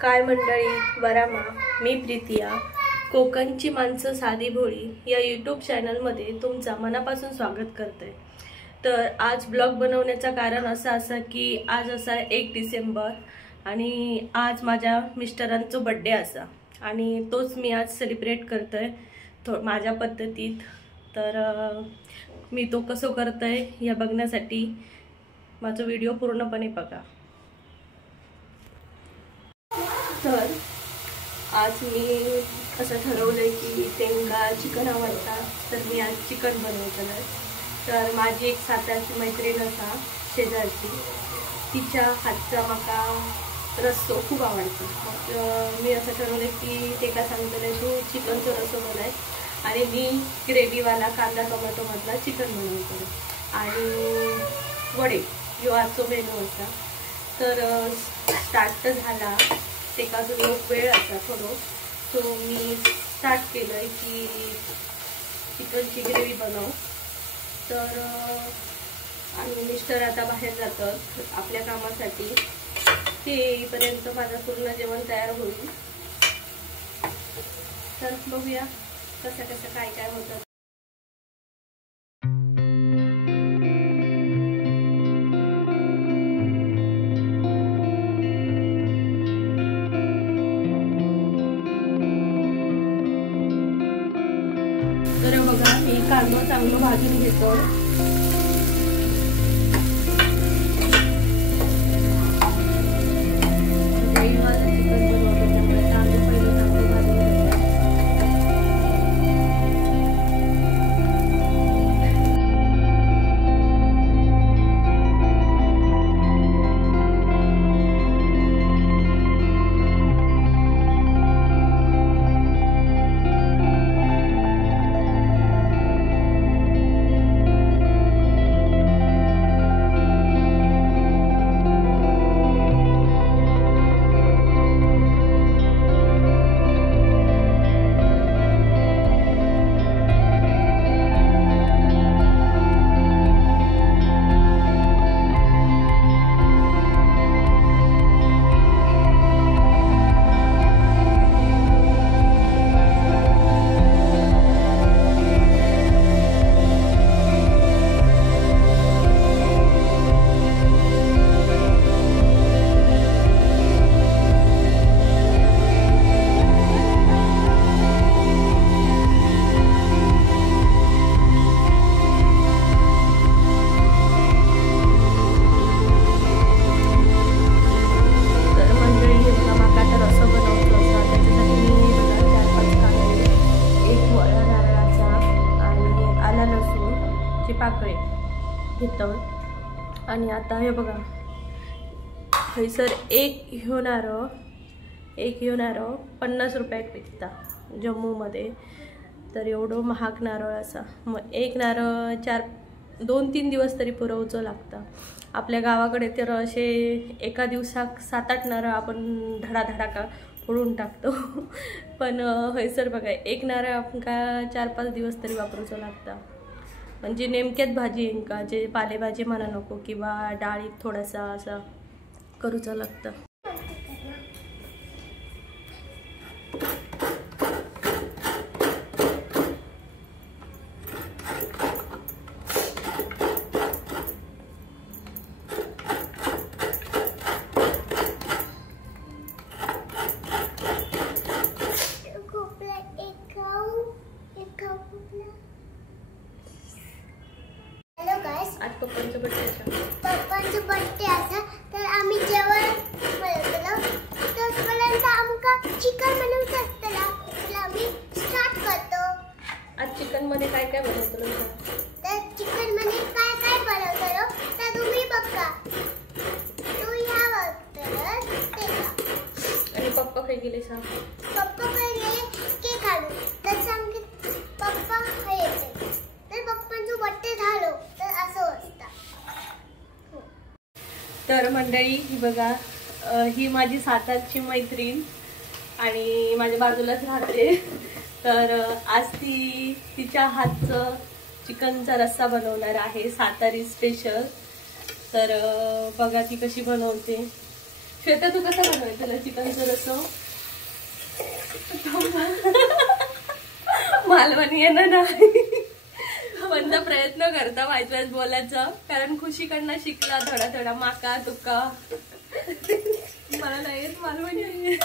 काय मंडळी वरामा, मी प्रीतिया कोकणची माणसं साधी भोळी या यूट्यूब चॅनलमध्ये तुमचं मनापासून स्वागत करते। तर आज ब्लॉग बनवण्याचं कारण असं की आज असा 1 डिसेंबर आणि आज माझ्या मिस्टरांचा बर्थडे असा आणि तोच मी आज सेलिब्रेट करतोय माझ्या पद्धतीत। तर मी तो कसं करतोय या बघण्यासाठी माझा व्हिडिओ पूर्णपणे बघा। तर आज मी असं ठरवलंय की त्यांना चिकन आवडतं, तर मी आज चिकन बनवतोय। तर माझी एक सातारची मैत्रीण असा शेजारची, तिच्या हातचा मका रस्सो खूप आवडतो। मग मी असं ठरवलं की ते का सांगतले तू चिकनचा रस्सो बनाय आणि मी ग्रेव्हीवाला कांदा टोमॅटो मधला चिकन बनवतो आणि वडे जो आजचा मेनू होता। तर स्टार्ट झाला ते का जो वेळ असा थोडं, सो मी स्टार्ट केलं की चिकनची ग्रेव्ही बनव। तर आणि मिस्टर आता बाहेर जातात आपल्या कामासाठी, ते येईपर्यंत माझं पूर्ण जेवण तयार होईल। तर बघूया कसं काय होतं। तर बघा मी कांदा चांगलं भाजून घेतो। पाकळे घेतो आणि आता हे बघा हैसर एक घेणार 50 रुपयात विकता जम्मूमध्ये। तर एवढं महाग नारळ असा, मग एक नारळ 2-3 दिवस तरी पुरवचं लागतं। आपल्या गावाकडे तर असे एका दिवसात 7-8 नारळ आपण धडाधडा का फोडून टाकतो, पण हैसर बघा एक नारळ आपण का 4-5 दिवस तरी वापरूचं लागतं। म्हणजे नेमक्यात भाजी येईन का, जे पालेभाजी म्हणा नको किंवा डाळीत थोडासा असं करूचं लागतं। आज पप्पांचं बर्थडे असा, तर आम्ही जेवण बनवलं तर पर्यंत आमका चिकन बनवचं असतं, तर आम्ही स्टार्ट करतो। आज चिकन मध्ये काय काय बनवतो? तर चिकन मध्ये काय काय बनवतो तर तुम्ही बघा, तू या बघतोस ते का। आणि पप्पा काय गेले सांग? पप्पा काय गेले केक आणून, तर सांग पप्पा काय येते, तर पप्पांचं बर्थडे झालं तर असं असतं। तर मंडळी ही बघा, ही माझी सातारची मैत्रीण आणि माझ्या बाजूलाच राहते। तर आज ती तिच्या हातचं चिकनचा रस्सा बनवणार आहे, सातारी स्पेशल। तर बघा ती कशी बनवते। श्वेता तू कसा बनवली? त्याला चिकनचं रसं मालवणी येणं नाही पण तर प्रयत्न करता वाईट वाईट बोलायचं, कारण खुशीकडनं शिकला थोडा थोडा माका तुका. मला नाही येत मालवणी.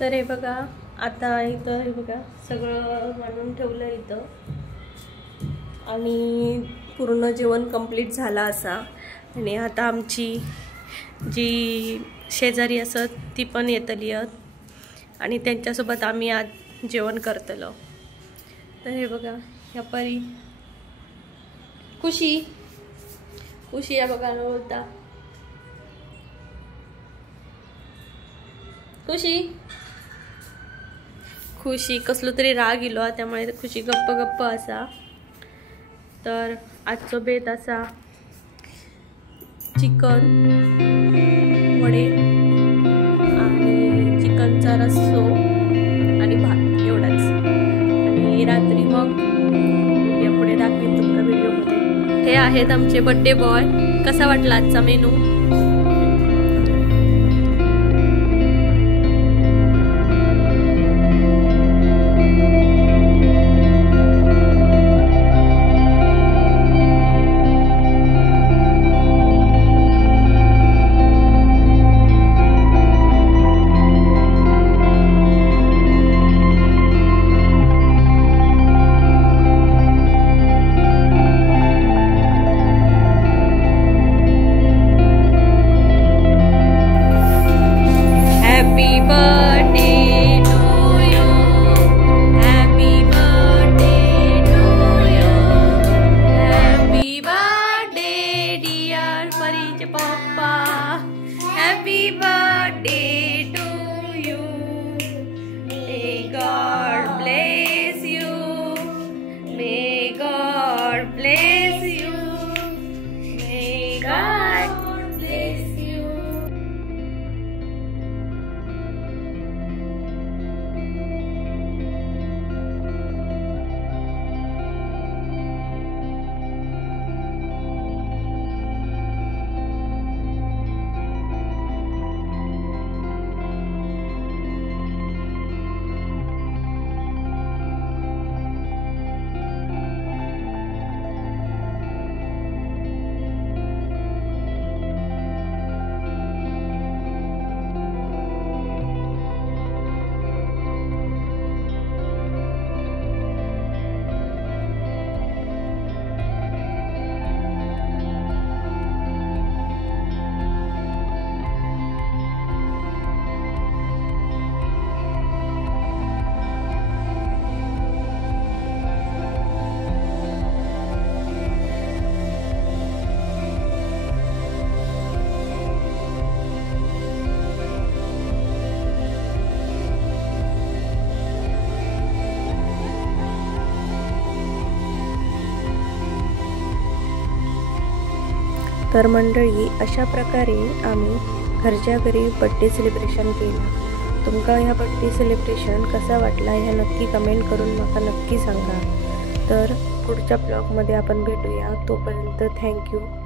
तर हे बघा आता इथं हे बघा सगळं मांडून ठेवलं इथं आणि पूर्ण जेवण कंप्लीट झाला असा. आणि आता आमची जी शेजारी असत ती पण येतली आणि त्यांच्यासोबत आम्ही आज जेवण करतलो. तर हे बघा ह्या परी खुशी खुशी या बघा बोलता खुशी खुशी कसलो तरी राग इलो त्यामुळे खुशी गप्प गप्प असा. तर आजचो बेत असा चिकन वडे आणि चिकनचा रस्सो आणि भात एवढाच. आणि रात्री मग पुढे दाखवीन तुमच्या व्हिडिओमध्ये. हे आहेत आमचे बर्थडे बॉय. कसा वाटला आजचा मेनू? तर मंडळी, अशा प्रकारे आम्ही घरच्या घरी बड्डे सेलिब्रेशन केलं. तुमका ह्या बड्डे सेलिब्रेशन कसा वाटला ह्या नक्की कमेंट करून मला नक्की सांगा. तर पुढच्या ब्लॉगमध्ये आपण भेटूया. तोपर्यंत थँक्यू.